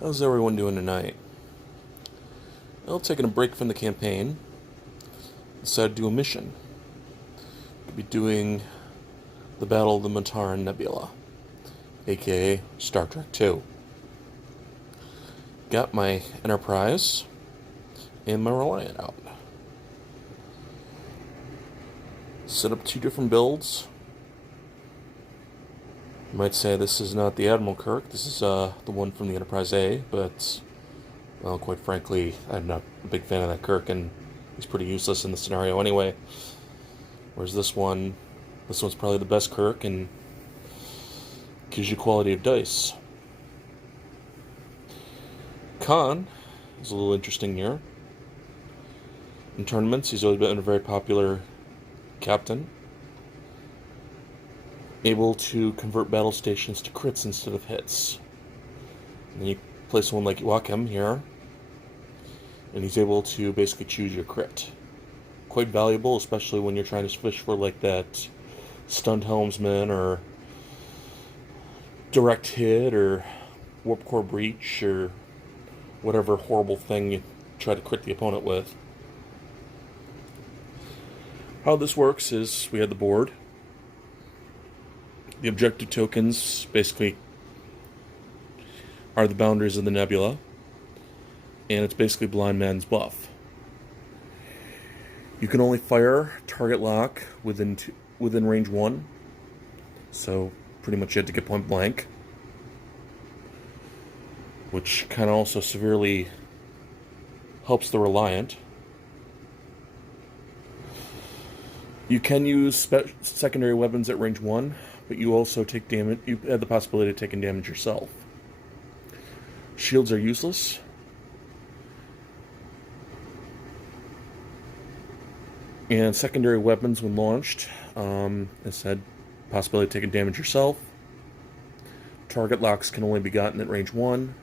How's everyone doing tonight? Well, taking a break from the campaign, decided to do a mission. We'll be doing the Battle of the Mutara Nebula, aka Star Trek 2. Got my Enterprise and my Reliant out. Set up 2 different builds. You might say this is not the Admiral Kirk, this is the one from the Enterprise A, but, well, quite frankly, I'm not a big fan of that Kirk, and he's pretty useless in the scenario anyway. Whereas this one's probably the best Kirk, and gives you quality of dice. Khan is a little interesting here. In tournaments, he's always been a very popular captain, able to convert battle stations to crits instead of hits. And then you play someone like Joachim here, and he's able to basically choose your crit. Quite valuable, especially when you're trying to fish for like that stunned helmsman or direct hit or warp core breach or whatever horrible thing you try to crit the opponent with. How this works is we have the board. The objective tokens basically are the boundaries of the nebula, and it's basically blind man's buff. You can only fire target lock within range 1, so pretty much you have to get point blank, which kind of also severely helps the Reliant. You can use secondary weapons at range 1, but you also take damage. You have the possibility of taking damage yourself. Shields are useless. And secondary weapons, when launched, as I said, possibility of taking damage yourself. Target locks can only be gotten at range 1.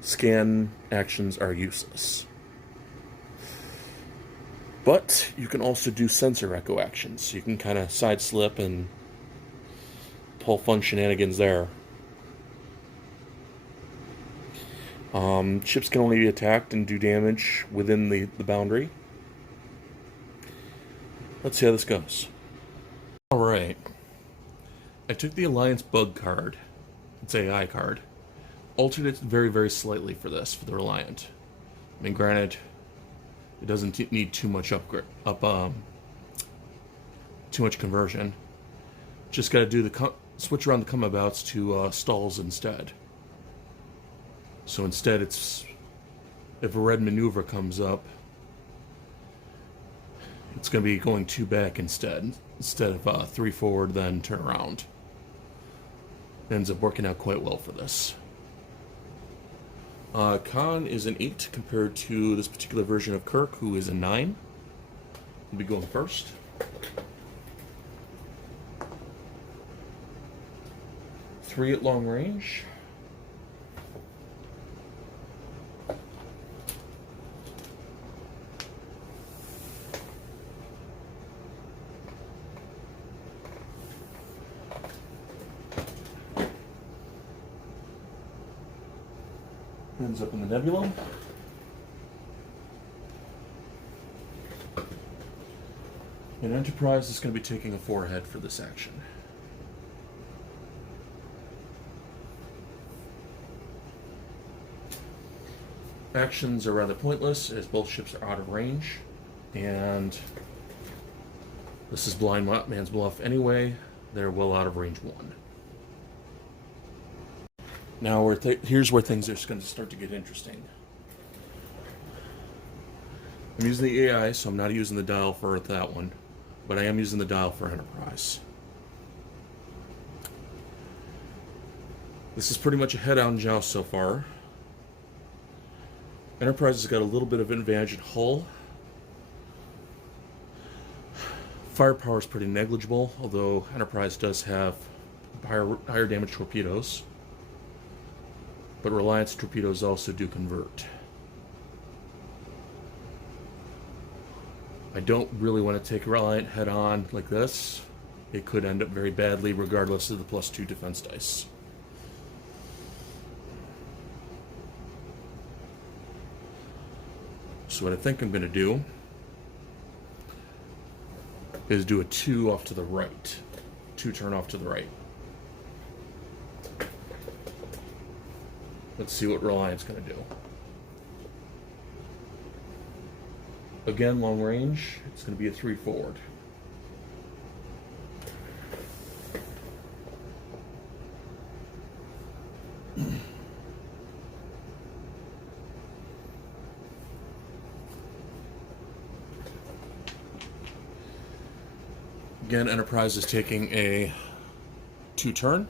Scan actions are useless. But you can also do sensor echo actions. So you can kind of side slip and pull fun shenanigans there. Ships can only be attacked and do damage within the boundary. Let's see how this goes. Alright. I took the Alliance Bug card. It's AI card. Altered it very, very slightly for this, for the Reliant. I mean, granted, it doesn't need too much too much conversion. Just got to do the switch around the come abouts to stalls instead. So instead, it's if a red maneuver comes up, it's going to be going 2 back instead of 3 forward, then turn around. It ends up working out quite well for this. Khan is an 8 compared to this particular version of Kirk, who is a 9. We'll be going first. Three at long range. Ends up in the Nebula. And Enterprise is going to be taking a 4-head for this action. Actions are rather pointless as both ships are out of range, and this is blind man's bluff anyway. They're well out of range 1. Now here's where things are going to start to get interesting. I'm using the AI, so I'm not using the dial for that one, but I am using the dial for Enterprise. This is pretty much a head-on joust so far. Enterprise has got a little bit of an advantage in hull. Firepower is pretty negligible, although Enterprise does have higher damage torpedoes. But Reliance torpedoes also do convert. I don't really want to take Reliant head-on like this. It could end up very badly regardless of the +2 defense dice. So what I think I'm going to do is do a 2 off to the right. 2 turn off to the right. Let's see what Reliant's going to do. Again, long range. It's going to be a 3 forward. Again, Enterprise is taking a 2 turn.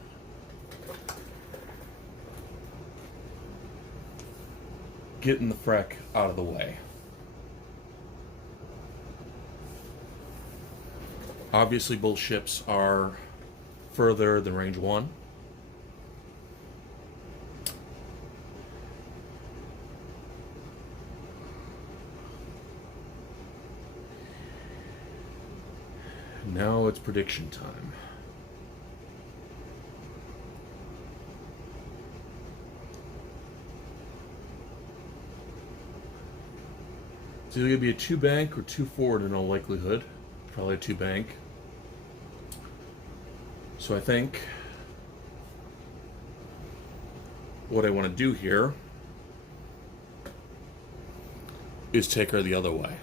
Getting the frack out of the way. Obviously, both ships are further than range 1. Now it's prediction time. It's either going to be a 2 bank or 2 forward in all likelihood. Probably a 2 bank. So I think what I want to do here is take her the other way.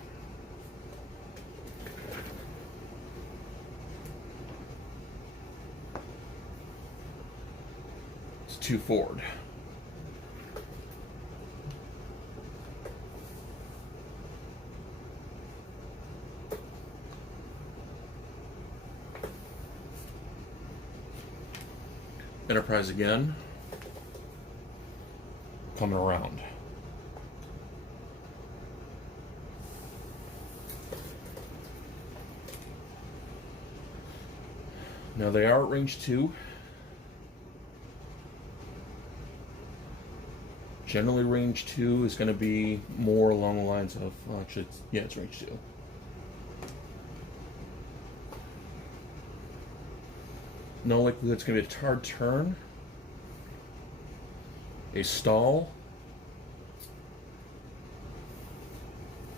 It's 2 forward. Enterprise again. Coming around. Now they are at range 2. Generally range 2 is going to be more along the lines of, well, actually, it's range 2. No likelihood it's going to be a hard turn, a stall,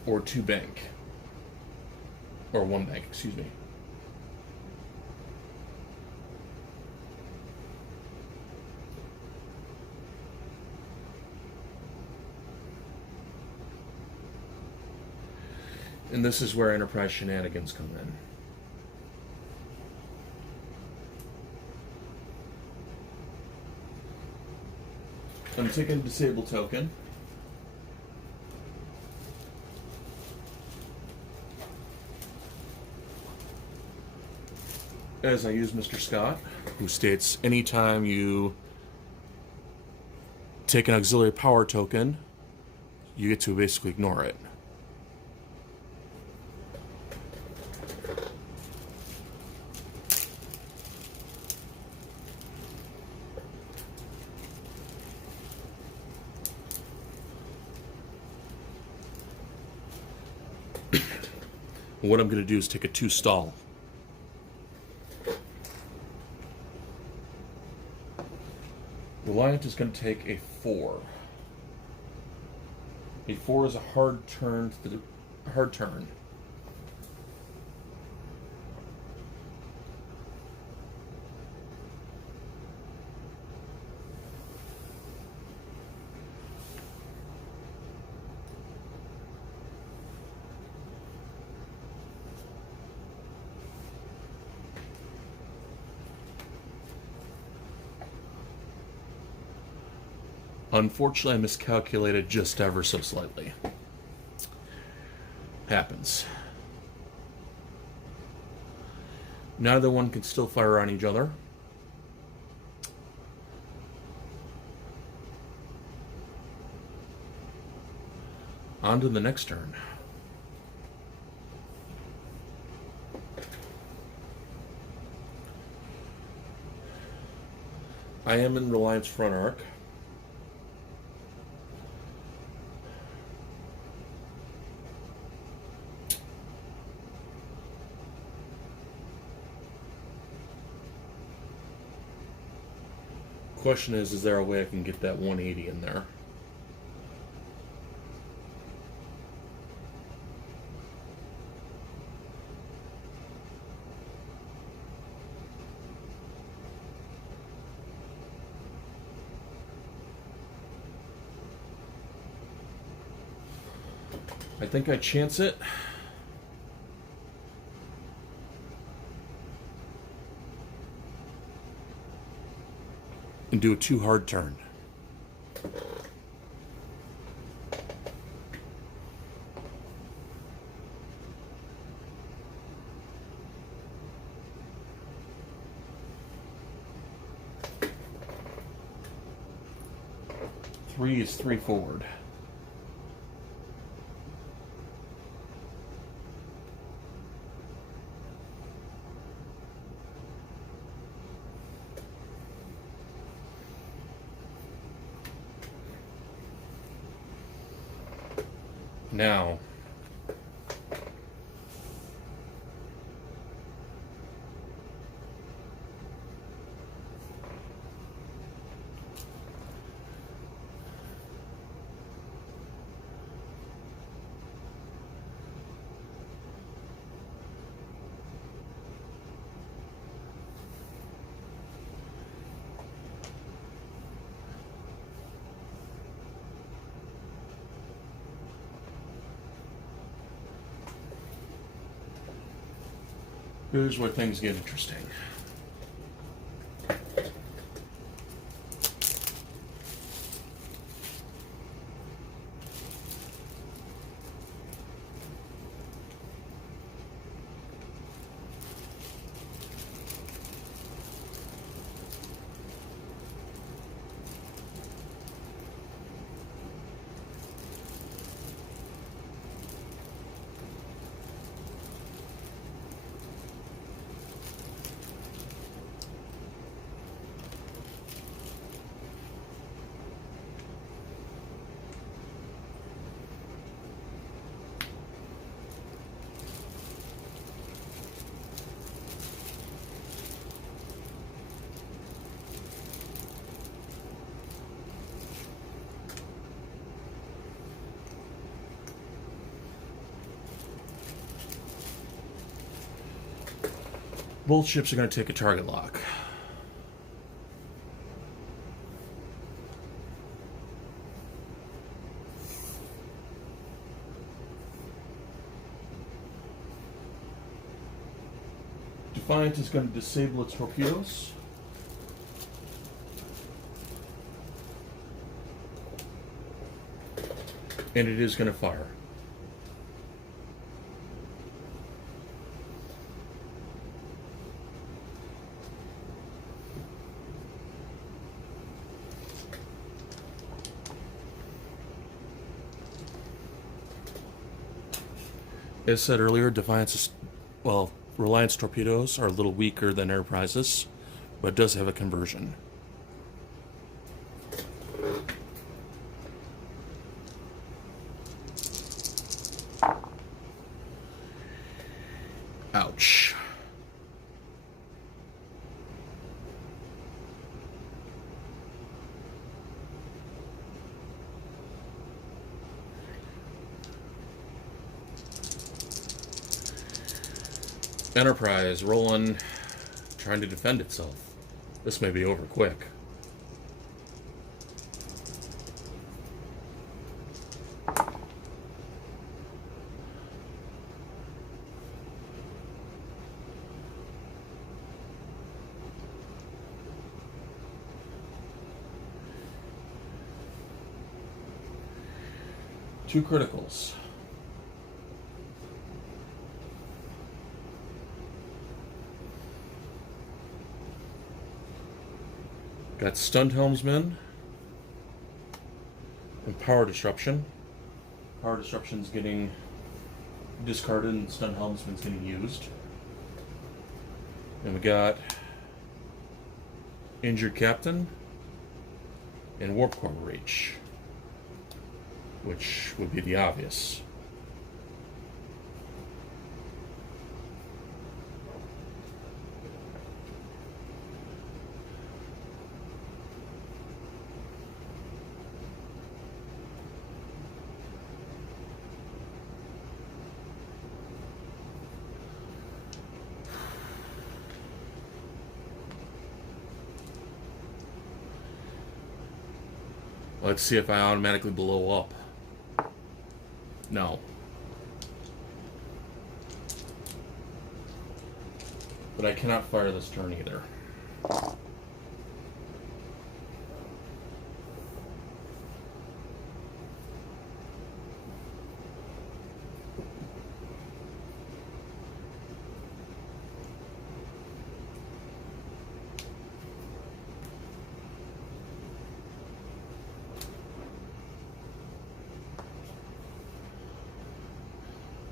or 2 bank. Or 1 bank, excuse me. And this is where Enterprise shenanigans come in. I'm taking a disable token. As I use Mr. Scott, who states anytime you take an auxiliary power token, you get to basically ignore it. What I'm going to do is take a 2 stall. Reliant is going to take a 4. A 4 is a hard turn to the hard turn. Unfortunately, I miscalculated just ever so slightly. Happens. Neither one can still fire on each other. On to the next turn. I am in Reliance front arc. Question is there a way I can get that 180 in there? I think I chance it. And do a 2 hard turn. Three is 3 forward. Now, here's where things get interesting. Both ships are going to take a target lock. Defiant is going to disable its torpedoes. And it is going to fire. As said earlier, Reliance torpedoes are a little weaker than Enterprise's, but does have a conversion. Ouch. Enterprise rolling, trying to defend itself. This may be over quick. Two criticals. Got stunned helmsman and power disruption. Power disruption's getting discarded and stunned helmsman's getting used. And we got injured captain and warp core reach, which would be the obvious. Let's see if I automatically blow up. No. But I cannot fire this turn either.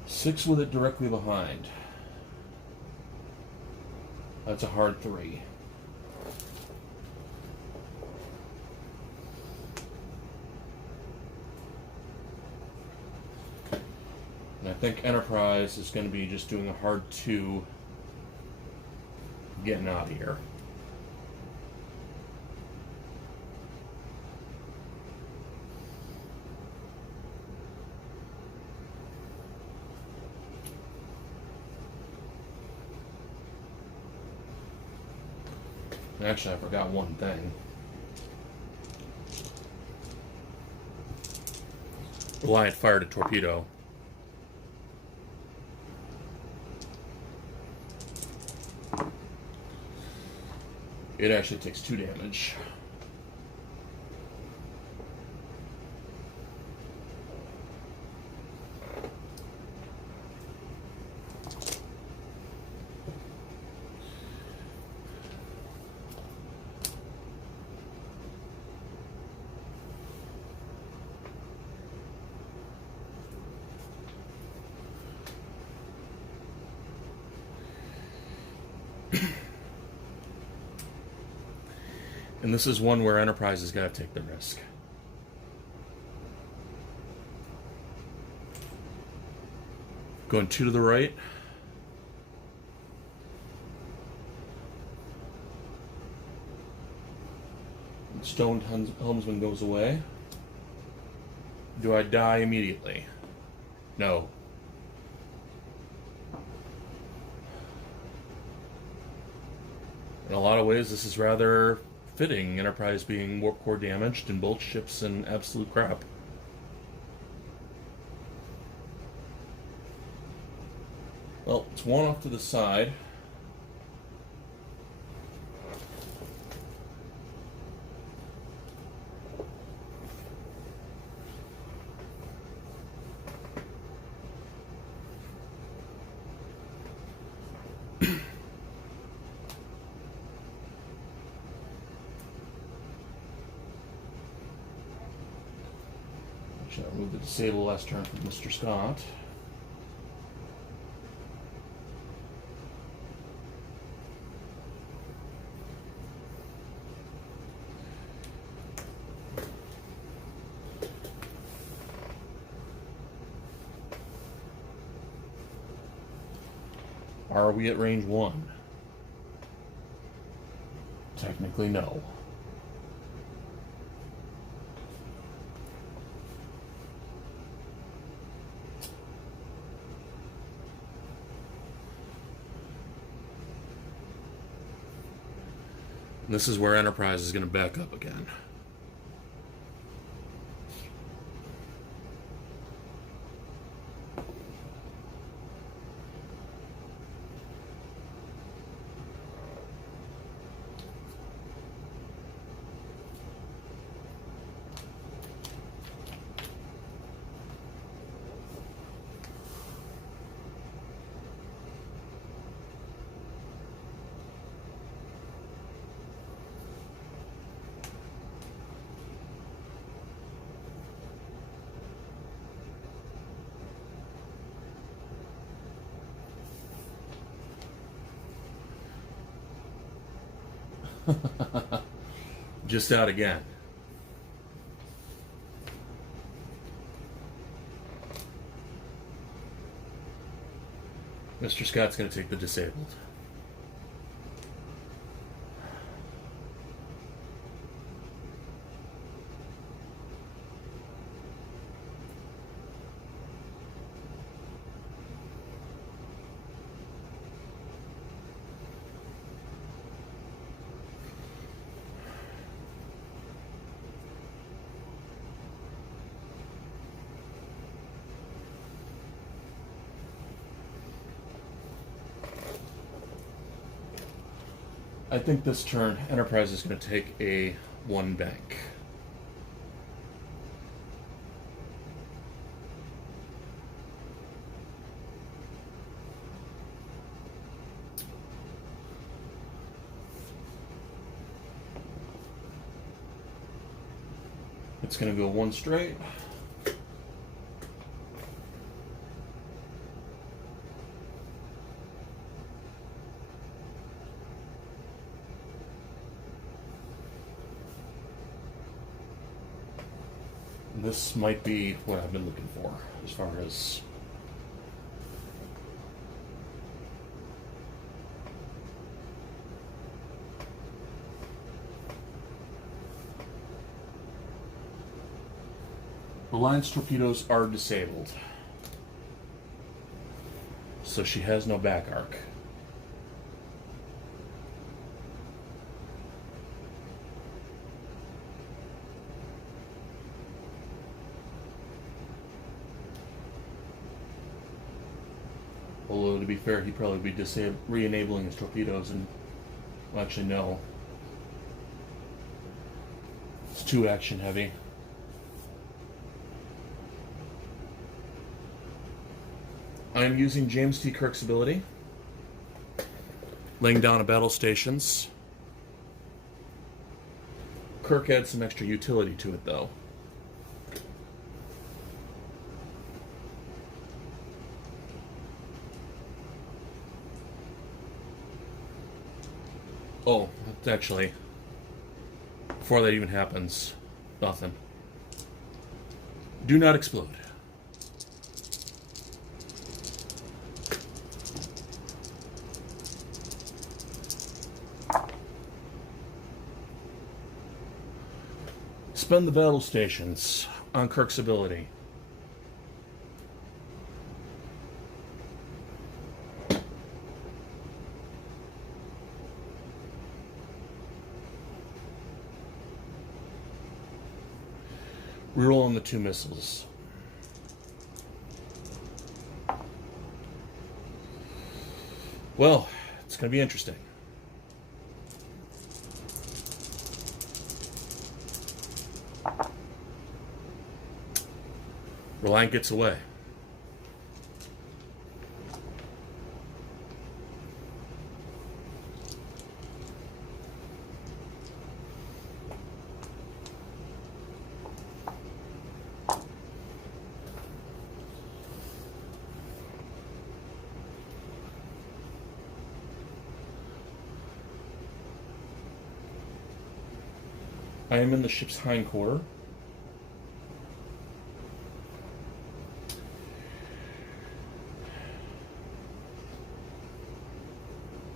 Six with it directly behind. That's a hard 3. And I think Enterprise is going to be just doing a hard 2, getting out of here. Actually, I forgot one thing. Reliant fired a torpedo. It actually takes 2 damage. And this is one where Enterprise has got to take the risk. Going 2 to the right. Stoned helmsman goes away. Do I die immediately? No. In a lot of ways, this is rather fitting. Enterprise being warp core damaged and both ships in absolute crap. Well, it's one off to the side. I'll remove the disable last turn from Mr. Scott. Are we at range 1? Technically, no. This is where Enterprise is going to back up again. Just out again. Mr. Scott's going to take the disabled. I think this turn, Enterprise is going to take a 1 bank. It's going to go 1 straight. This might be what I've been looking for as far as Reliance torpedoes are disabled, so she has no back arc. Although, to be fair, he'd probably be re-enabling his torpedoes, and, well, actually, no. It's too action heavy. I am using James T. Kirk's ability, laying down a battle stations. Kirk adds some extra utility to it, though. Oh, actually, before that even happens, nothing. Do not explode. Spend the battle stations on Kirk's ability. Rerolling the 2 missiles. Well, it's going to be interesting. Reliant gets away. I am in the ship's hindquarter.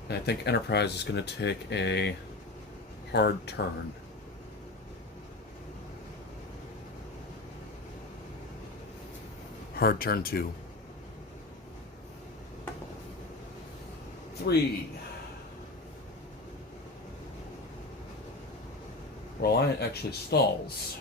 And I think Enterprise is going to take a hard turn. Hard turn 2. 3. Reliant actually stalls.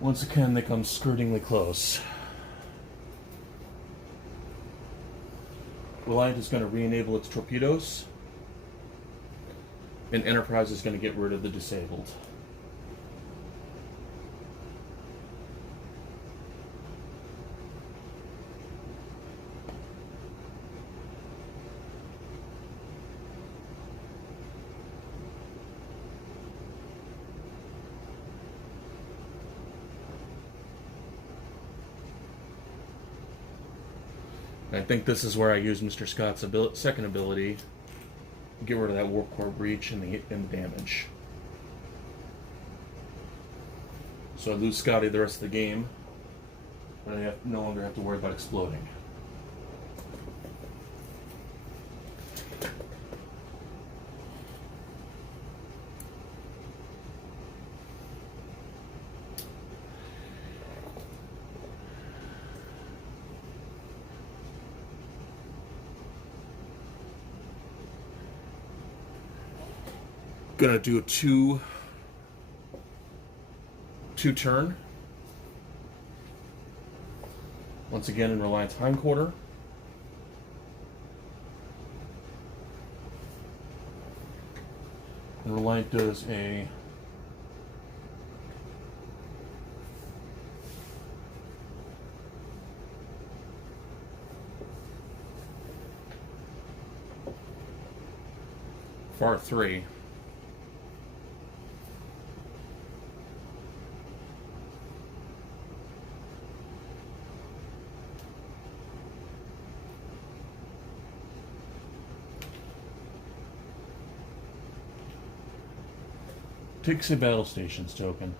Once again, they come skirtingly close. Reliant is going to re-enable its torpedoes, and Enterprise is going to get rid of the disabled. And I think this is where I use Mr. Scott's second ability, get rid of that warp core breach and the damage. So I lose Scotty the rest of the game, but I no longer have to worry about exploding. Gonna do a two turn. Once again in Reliance Hindquarter. And Reliant does a far 3. Takes a battle stations token.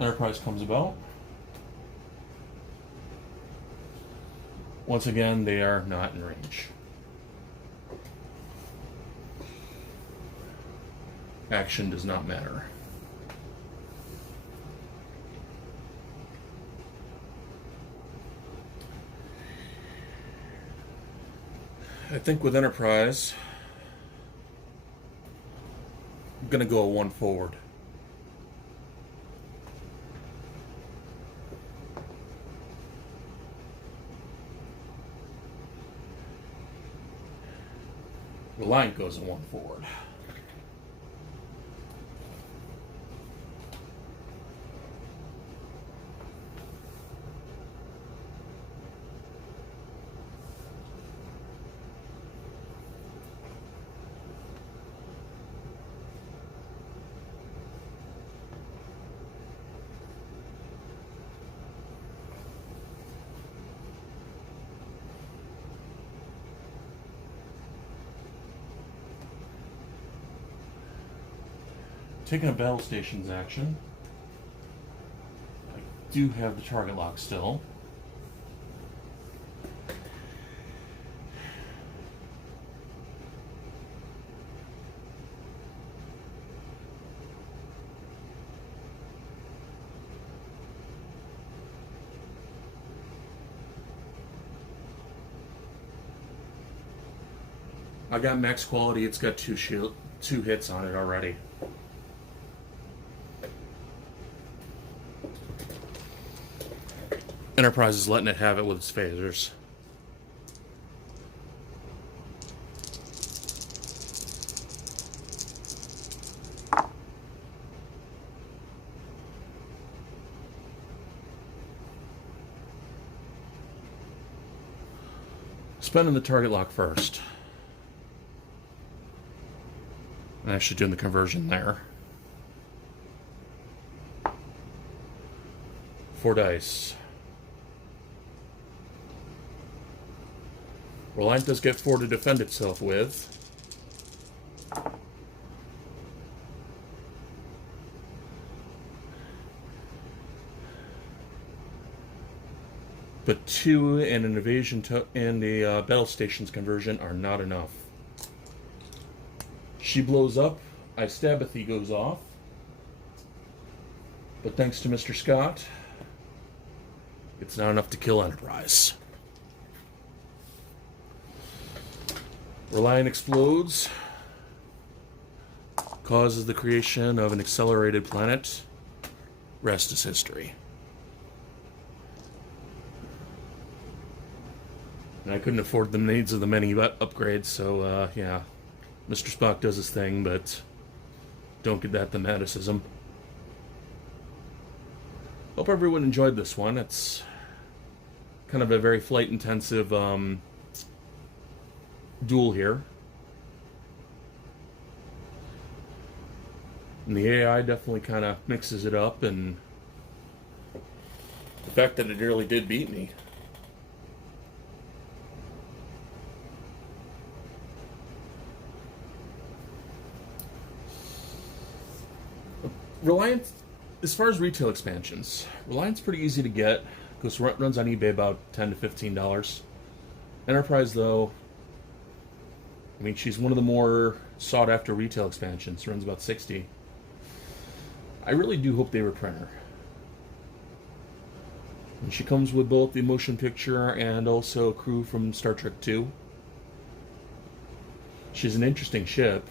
Enterprise comes about. Once again, they are not in range. Action does not matter. I think with Enterprise, I'm going to go 1 forward. Reliant goes 1 forward. Taking a battle stations action. I do have the target lock still. I got max quality. It's got 2 hits on it already. Enterprise is letting it have it with its phasers. Spending the target lock first. And actually doing the conversion there. 4 dice. Reliant does get 4 to defend itself with. But 2 and an evasion and the battle stations conversion are not enough. She blows up. Istabethy goes off. But thanks to Mr. Scott, it's not enough to kill Enterprise. Reliant explodes, causes the creation of an accelerated planet. Rest is history. And I couldn't afford the needs of the many upgrades, so yeah, Mr. Spock does his thing, but don't get that thematicism. Hope everyone enjoyed this one. It's kind of a very flight-intensive duel here. And the AI definitely kind of mixes it up, and the fact that it really did beat me. Reliance, as far as retail expansions, Reliance pretty easy to get. Goes runs on eBay about $10 to $15. Enterprise though, I mean she's one of the more sought after retail expansions. Runs about 60. I really do hope they reprint her. And she comes with both the motion picture and also crew from Star Trek 2. She's an interesting ship.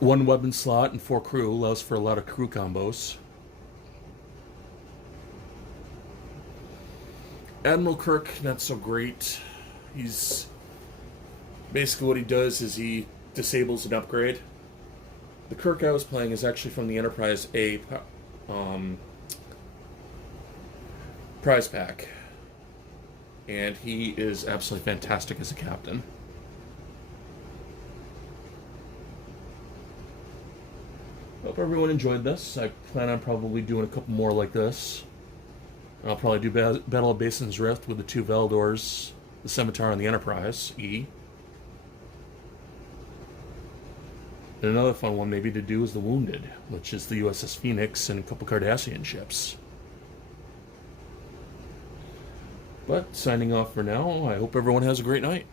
One weapon slot and 4 crew allows for a lot of crew combos. Admiral Kirk, not so great. He's basically what he does is he disables an upgrade. The Kirk I was playing is actually from the Enterprise A prize pack, and he is absolutely fantastic as a captain. Hope everyone enjoyed this. I plan on probably doing a couple more like this. I'll probably do Battle of Basin's Rift with the 2 Veldors, the Scimitar, and the Enterprise E. And another fun one maybe to do is the Wounded, which is the USS Phoenix and a couple Cardassian ships. But signing off for now, I hope everyone has a great night.